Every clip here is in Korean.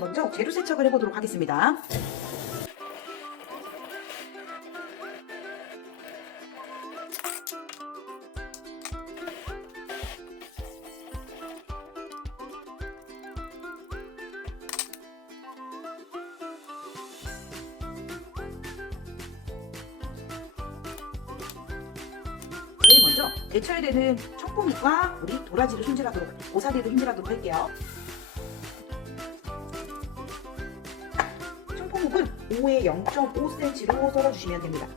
먼저 재료 세척을 해보도록 하겠습니다. 제일 먼저 데쳐야 되는 청포묵과 우리 도라지를 손질하도록, 고사리를 손질하도록 할게요. 청포묵은 5에 0.5cm로 썰어주시면 됩니다.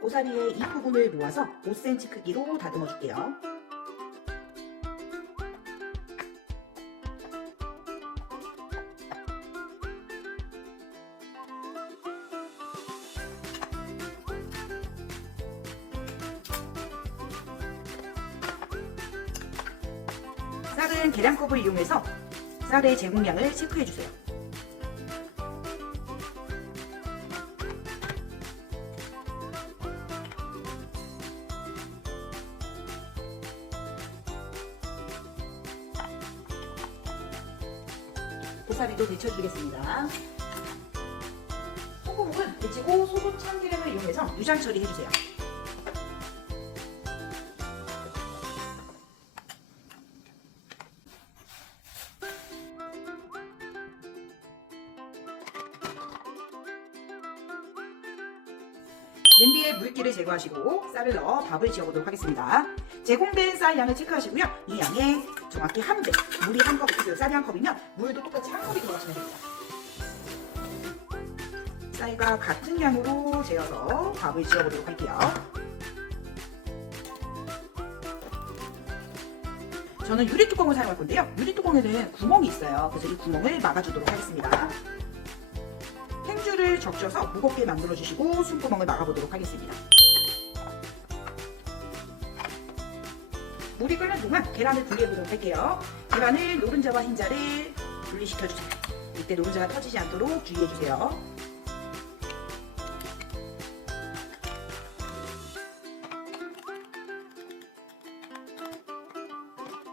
고사리의 이 부분을 모아서 5cm 크기로 다듬어 줄게요. 쌀은 계량컵을 이용해서 쌀의 제공량을 체크해 주세요. 고사리도 데쳐주겠습니다. 소금은 데치고 소금 참기름을 이용해서 유장 처리해주세요. 냄비에 물기를 제거하시고 쌀을 넣어 밥을 지어보도록 하겠습니다. 제공된 쌀 양을 체크하시고요. 이 양에 정확히 한 배, 물이 한 컵 있어요. 쌀이 한 컵이면 물도 똑같이 한 컵이 들어가시면 됩니다. 쌀과 같은 양으로 재어서 밥을 지어보도록 할게요. 저는 유리뚜껑을 사용할 건데요. 유리뚜껑에는 구멍이 있어요. 그래서 이 구멍을 막아주도록 하겠습니다. 행주를 적셔서 무겁게 만들어주시고 숨구멍을 막아보도록 하겠습니다. 물이 끓는 동안 계란을 분리해보도록 할게요. 계란을 노른자와 흰자를 분리시켜주세요. 이때 노른자가 터지지 않도록 주의해주세요.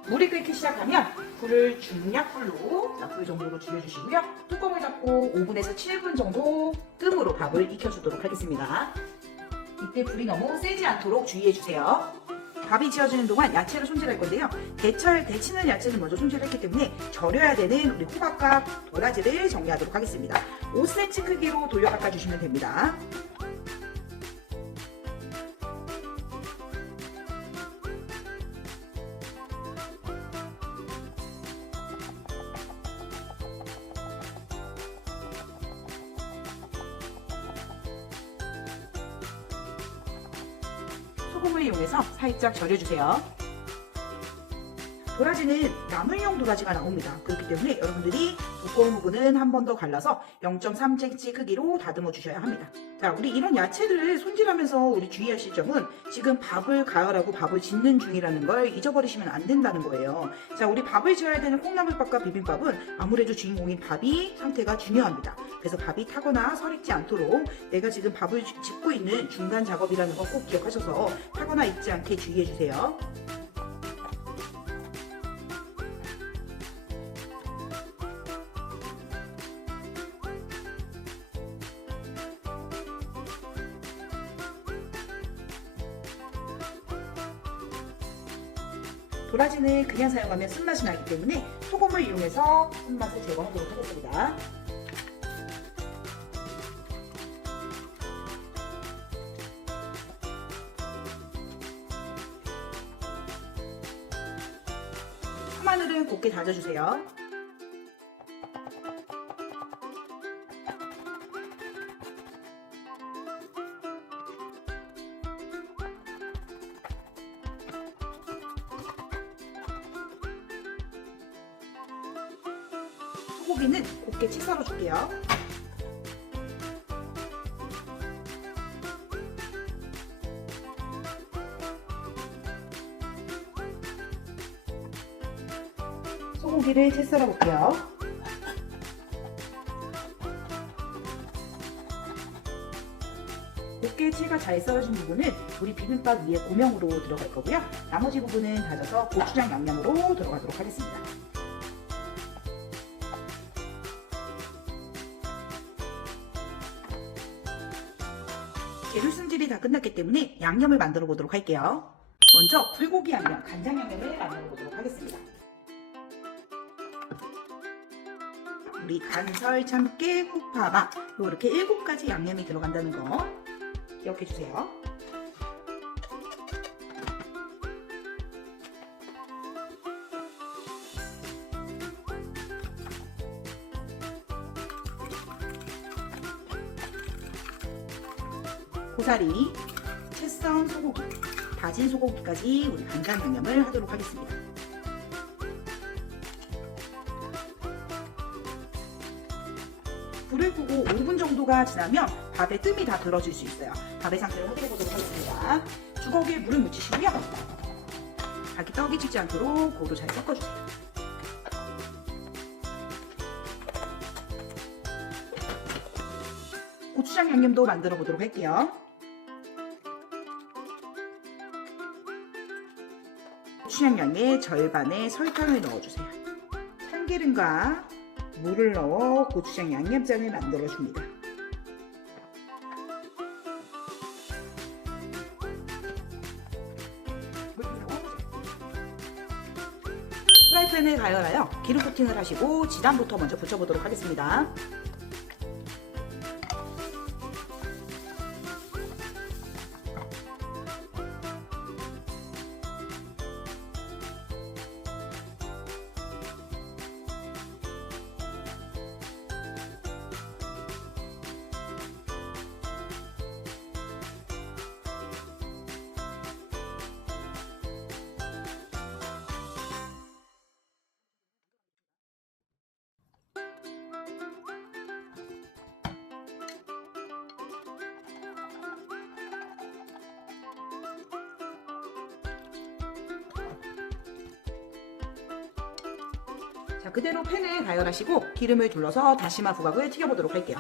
물이 끓기 시작하면 불을 중약불로, 약불 정도로 줄여주시고요. 뚜껑을 닫고 5분에서 7분 정도 뜸으로 밥을 익혀주도록 하겠습니다. 이때 불이 너무 세지 않도록 주의해주세요. 밥이 지어지는 동안 야채를 손질할 건데요. 데치는 야채는 먼저 손질했기 때문에 절여야 되는 우리 호박과 도라지를 정리하도록 하겠습니다. 5cm 크기로 돌려 깎아주시면 됩니다. 소금을 이용해서 살짝 절여주세요. 도라지는 나물용 도라지가 나옵니다. 그렇기 때문에 여러분들이 두꺼운 부분은 한 번 더 갈라서 0.3cm 크기로 다듬어 주셔야 합니다. 자, 우리 이런 야채들을 손질하면서 우리 주의하실 점은 지금 밥을 가열하고 밥을 짓는 중이라는 걸 잊어버리시면 안 된다는 거예요. 자, 우리 밥을 지어야 되는 콩나물밥과 비빔밥은 아무래도 주인공인 밥이 상태가 중요합니다. 그래서 밥이 타거나 설익지 않도록 내가 지금 밥을 짓고 있는 중간 작업이라는 거 꼭 기억하셔서 타거나 익지 않게 주의해 주세요. 도라지는 그냥 사용하면 쓴맛이 나기 때문에 소금을 이용해서 쓴맛을 제거하도록 하겠습니다. 파마늘은 곱게 다져주세요. 소고기는 곱게 채 썰어줄게요. 소고기를 채 썰어 볼게요. 곱게 채가 잘 썰어진 부분은 우리 비빔밥 위에 고명으로 들어갈 거고요. 나머지 부분은 다져서 고추장 양념으로 들어가도록 하겠습니다. 재료 손질이 다 끝났기 때문에 양념을 만들어 보도록 할게요. 먼저 불고기 양념, 간장 양념을 만들어 보도록 하겠습니다. 우리 간설, 참깨, 후파마 이렇게 7가지 양념이 들어간다는 거 기억해 주세요. 고사리, 채 썬 소고기, 다진 소고기까지 우리 간장 양념을 하도록 하겠습니다. 불을 끄고 5분 정도가 지나면 밥에 뜸이 다 들어질 수 있어요. 밥의 상태를 확인해 보도록 하겠습니다. 주걱에 물을 묻히시고요. 밥이 떡이 지지 않도록 고루 잘 섞어주세요. 고추장 양념도 만들어 보도록 할게요. 고추장 양의 절반에 설탕을 넣어주세요. 참기름과 물을 넣어 고추장 양념장을 만들어 줍니다. 프라이팬을 가열하여 기름 코팅을 하시고 지단부터 먼저 붙여보도록 하겠습니다. 자, 그대로 팬을 가열하시고 기름을 둘러서 다시마 부각을 튀겨보도록 할게요.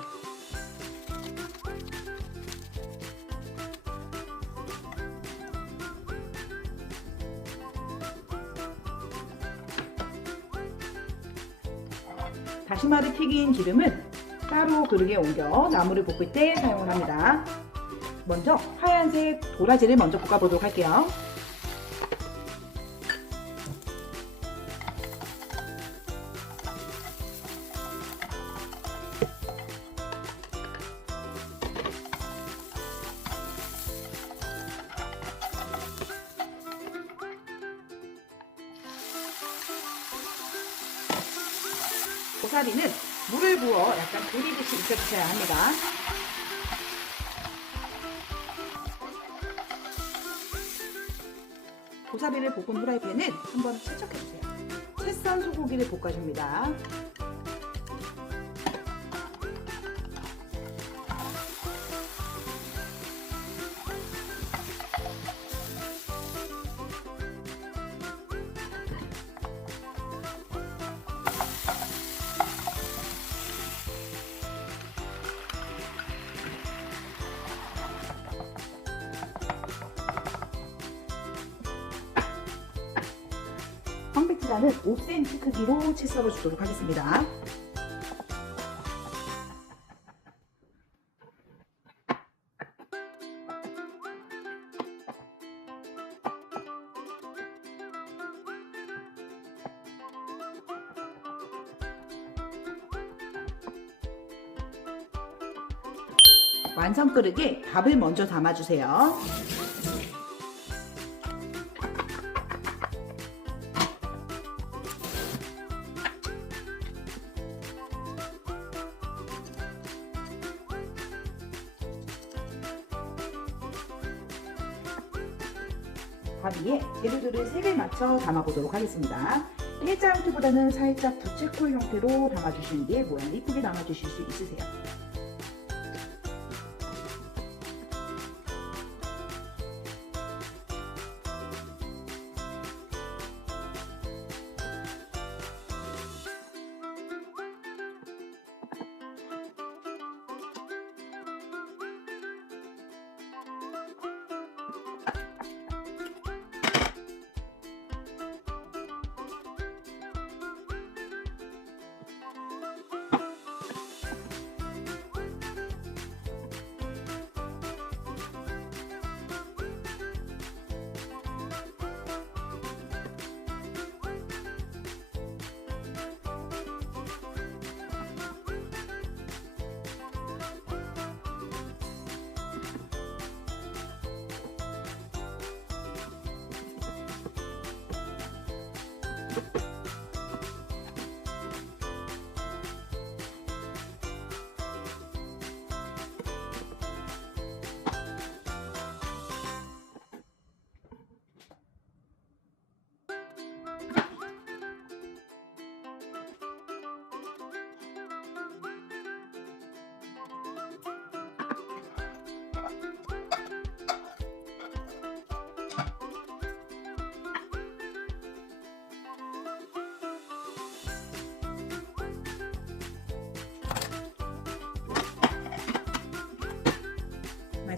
다시마를 튀긴 기름은 따로 그릇에 옮겨 나물을 볶을 때 사용을 합니다. 먼저 하얀색 도라지를 먼저 볶아보도록 할게요. 고사리는 물을 부어 약간 그리듯이 익혀주셔야 합니다. 고사리를 볶은 후라이팬은 한번 세척해주세요. 채 썬 소고기를 볶아줍니다. 황배지라는 5cm 크기로 채 썰어 주도록 하겠습니다. 완성 그릇에 밥을 먼저 담아주세요. 밥 위에 재료들을 색을 맞춰 담아보도록 하겠습니다. 일자 형태보다는 살짝 부채꼴 형태로 담아주시는 게 모양을 이쁘게 담아주실 수 있으세요.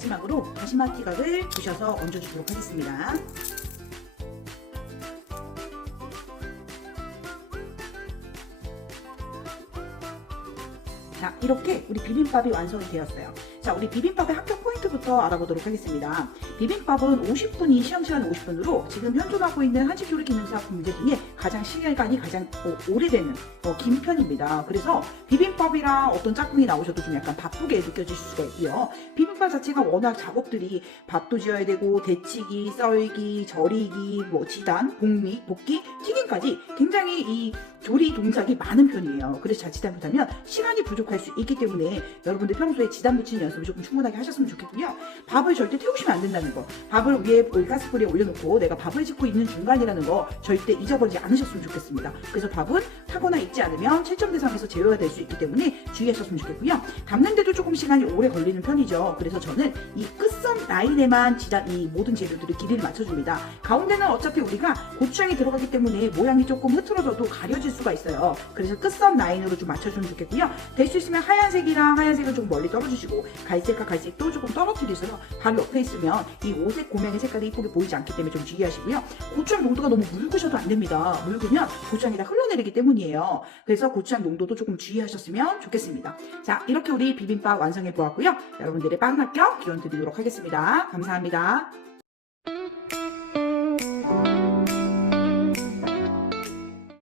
마지막으로 다시마 티각을 부셔서 얹어주도록 하겠습니다. 자, 이렇게 우리 비빔밥이 완성이 되었어요. 자, 우리 비빔밥의 합격 포인트부터 알아보도록 하겠습니다. 비빔밥은 50분이 시험시간 50분으로 지금 현존하고 있는 한식조리기능사 문제 중에 가장 시간이 가장 오래되는 긴 편입니다. 그래서 비빔밥이랑 어떤 짝꿍이 나오셔도 좀 약간 바쁘게 느껴질 수가 있고요. 비빔밥 자체가 워낙 작업들이 밥도 지어야 되고 데치기, 썰기, 절이기, 지단, 볶기, 튀김까지 굉장히 이 조리 동작이 많은 편이에요. 그래서 자칫 잘못하면 시간이 부족할 수 있기 때문에 여러분들 평소에 지단 붙이는 연습을 조금 충분하게 하셨으면 좋겠고요. 밥을 절대 태우시면 안 된다는 거. 밥을 위에 가스불에 올려놓고 내가 밥을 짓고 있는 중간이라는 거 절대 잊어버리지 않으셨으면 좋겠습니다. 그래서 밥은 타거나 익지 않으면 7점 대상에서 제어가 될 수 있기 때문에 주의하셨으면 좋겠고요. 담는데도 조금 시간이 오래 걸리는 편이죠. 그래서 저는 이 끝선 라인에만 이 모든 재료들을 길이를 맞춰줍니다. 가운데는 어차피 우리가 고추장이 들어가기 때문에 모양이 조금 흐트러져도 가려질 수가 있어요. 그래서 끝선 라인으로 좀 맞춰주면 좋겠고요. 될 수 있으면 하얀색을 좀 멀리 떨어주시고 갈색과 갈색도 조금 떨어뜨리셔서 바로 옆에 있으면 이 오색 고명의 색깔이 이쁘게 보이지 않기 때문에 좀 주의하시고요. 고추장 농도가 너무 묽으셔도 안 됩니다. 묽으면 고추장이 다 흘러내리기 때문이에요. 그래서 고추장 농도도 조금 주의하셨으면 좋겠습니다. 자, 이렇게 우리 비빔밥 완성해 보았고요. 여러분들의 빠른 합격 기원 드리도록 하겠습니다. 감사합니다.